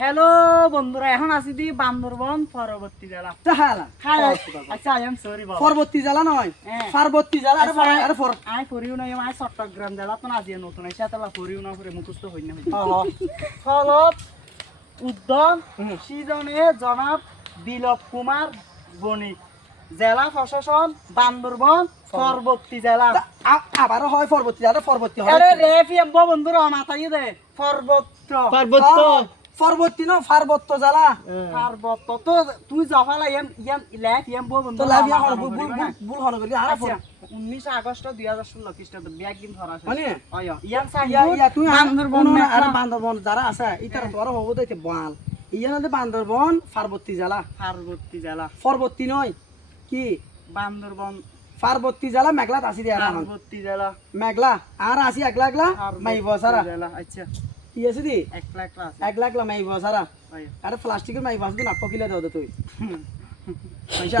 Hello বন্ধুরা, এখন আছি দি বান্দরবন পরবর্তী জেলা। আচ্ছা আই এম সরি বাবা, পরবর্তী জেলা নয়, হ্যাঁ। পার্বতী জেলা। আরে আই ফরিও নাই, আই চট্টগ্রাম জেলা তো আজি নতুন আইছে, তালা ফরিও না করে মুখস্থ হই না। ফলত উদ্যম সিজনে জনাব বিলক কুমার বণিক, জেলা প্রশাসন বান্দরবন পরবর্তী জেলা। আবারও হয় পরবর্তী জেলা, পরবর্তী হয়। আরে রেফি এমবো বন্ধুরা মাথায় দে পর্বত পরবর্তী না পার্বত্য জেলা। পার্বত্য তো তুই জফালা ইয়ান লেফ এমবো তো বন্ধুরা লাভিয়া হল ভুল হল করি। আর 19 আগস্ট 2016 খ্রিস্টাব্দ ব্যাগ দিন ধরা আছে মানে আয় ইয়ান সাই ইয়া তুই বান্দরবন আর বান্দরবন যারা আছে ইতার তোর হবো দেখতে বাল ইয়ানাতে বান্দরবন পার্বতী জেলা। পার্বতী জেলা পরবর্তী নয় কি বান্দরবন পার্বতী জেলা। মেঘলা আসি দিয়া না পার্বতী জেলা মেঘলা আর আসি একলা একলা মাই বসারা জেলা। আচ্ছা কি আছে দি একলা একলা আছে একলা একলা মাই বসারা। আয় আরে প্লাস্টিকের মাই বসা না পকিলে দাও তুই পয়সা